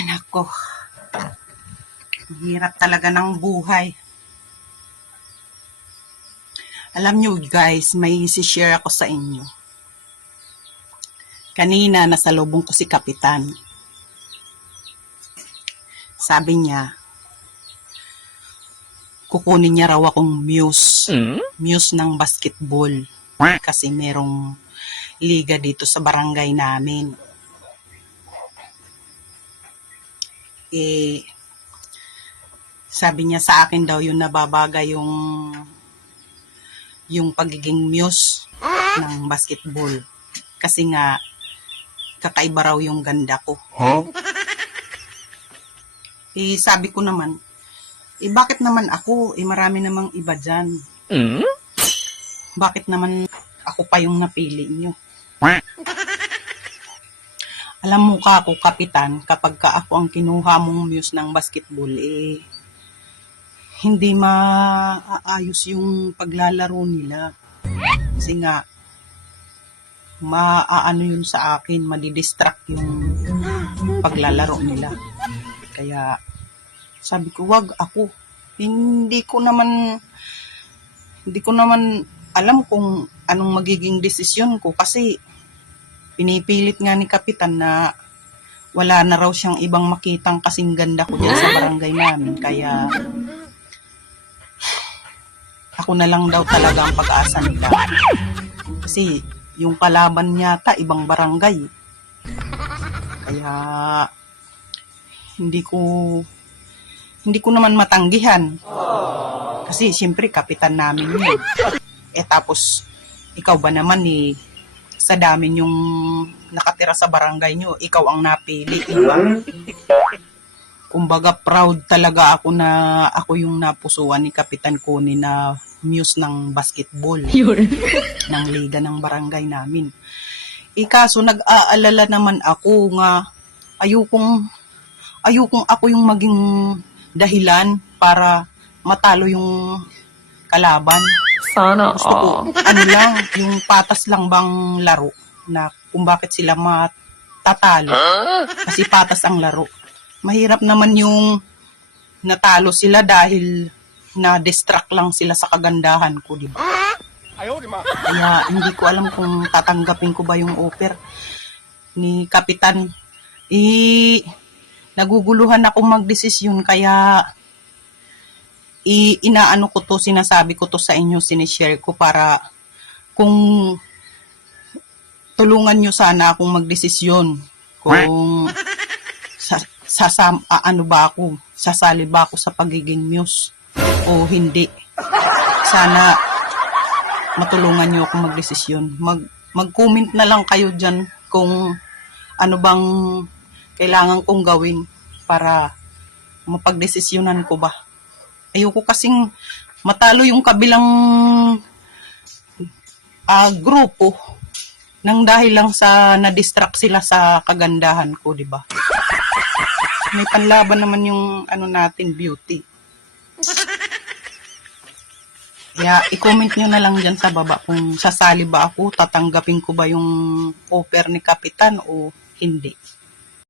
Ay, nako. Hirap talaga ng buhay. Alam nyo guys, may isi-share ako sa inyo. Kanina, nasalubong ko si Kapitan. Sabi niya, kukunin niya raw akong muse. Muse ng basketball. Kasi merong liga dito sa barangay namin. Sabi niya sa akin daw yung nababagay yung pagiging muse ng basketball. Kasi nga, kakaiba raw yung ganda ko. Huh? Sabi ko naman, bakit naman ako? Marami namang iba dyan. Bakit naman ako pa yung napili nyo? Alam mo ka ako, Kapitan, kapag ka ako ang kinuha mong muse ng basketball, hindi maayos yung paglalaro nila. Kasi nga, maaano yun sa akin, madidistract yung paglalaro nila. Kaya, sabi ko, wag ako. Hindi ko naman alam kung anong magiging desisyon ko kasi pinipilit nga ni Kapitan na wala na raw siyang ibang makitang kasing ganda ko dyan sa barangay namin. Kaya, ako na lang daw talaga ang pag-asa nila. Kasi, yung kalaban yata, ibang barangay. Kaya, hindi ko naman matanggihan. Kasi, siyempre, Kapitan namin yun. Tapos, ikaw ba naman sa dami yung nakatira sa barangay nyo, ikaw ang napili. Kumbaga, proud talaga ako na ako yung napusuan ni Kapitan Connie na muse ng basketball ng liga ng barangay namin. Kaso nag-aalala naman ako nga ayokong ako yung maging dahilan para matalo yung kalaban. Sana gusto ko, yung patas lang bang laro na kung bakit sila matatalo. Kasi patas ang laro. Mahirap naman yung natalo sila dahil na-distract lang sila sa kagandahan ko, di ba? Kaya hindi ko alam kung tatanggapin ko ba yung offer ni Kapitan. Naguguluhan ako magdesisyon kaya inaano ko to, sinasabi ko to sa inyo, sinishare ko para kung tulungan nyo sana akong magdesisyon kung sasali ba ako sa pagiging muse o hindi. Sana matulungan nyo akong magdesisyon. Mag-comment na lang kayo dyan kung ano bang kailangan kong gawin para mapagdesisyonan ko ba. Ayoko kasing matalo yung kabilang grupo nang dahil lang sa na-distract sila sa kagandahan ko, di ba? May panlaban naman yung natin, beauty. Kaya i-comment nyo na lang dyan sa baba kung sasali ba ako, tatanggapin ko ba yung offer ni Kapitan o hindi.